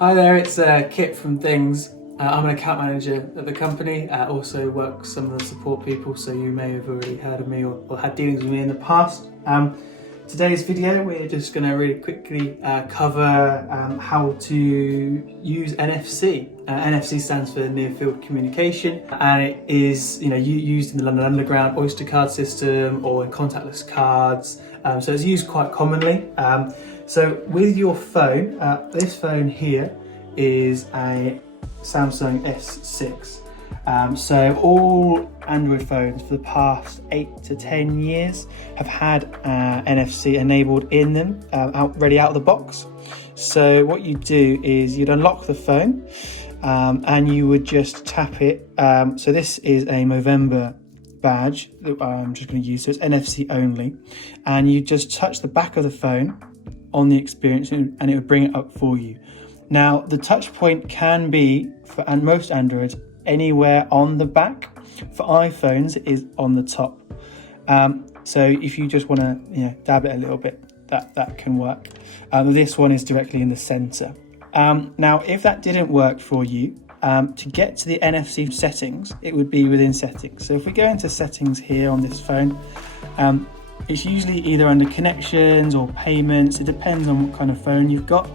Hi there, it's Kit from Thyngs. I'm an account manager at the company. I also work with some of the support people, so you may have already heard of me or had dealings with me in the past. Today's video, we're just going to really quickly cover how to use NFC. NFC stands for Near Field Communication, and it is used in the London Underground Oyster card system or in contactless cards. So it's used quite commonly. So with your phone, this phone here is a Samsung S6. So all Android phones for the past 8 to 10 years have had NFC enabled in them, ready out of the box. So what you do is you'd unlock the phone and you would just tap it. So this is a Movember badge that I'm just going to use, so it's NFC only, and you just touch the back of the phone on the experience and it would bring it up for you. Now the touch point can be, for most Androids, anywhere on the back. For iPhones it is on the top. So if you just want to dab it a little bit, that can work. This one is directly in the center. Now if that didn't work for you, to get to the NFC settings, it would be within settings. So if we go into settings here on this phone, it's usually either under connections or payments. It depends on what kind of phone you've got.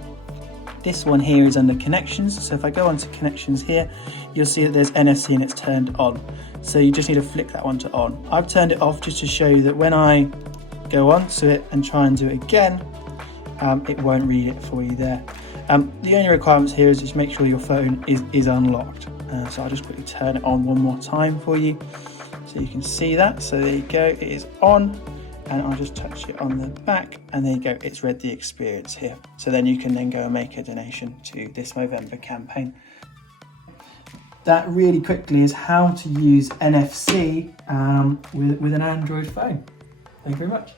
This one here is under connections. So if I go onto connections here, you'll see that there's NFC and it's turned on. So you just need to flick that one to on. I've turned it off just to show you that when I go onto it and try and do it again, it won't read it for you there. The only requirements here is just make sure your phone is unlocked. So I'll just quickly turn it on one more time for you so you can see that. So there you go, it is on, and I'll just touch it on the back, and there you go, it's read the experience here. So then you can then go and make a donation to this Movember campaign. That really quickly is how to use NFC with an Android phone. Thank you very much.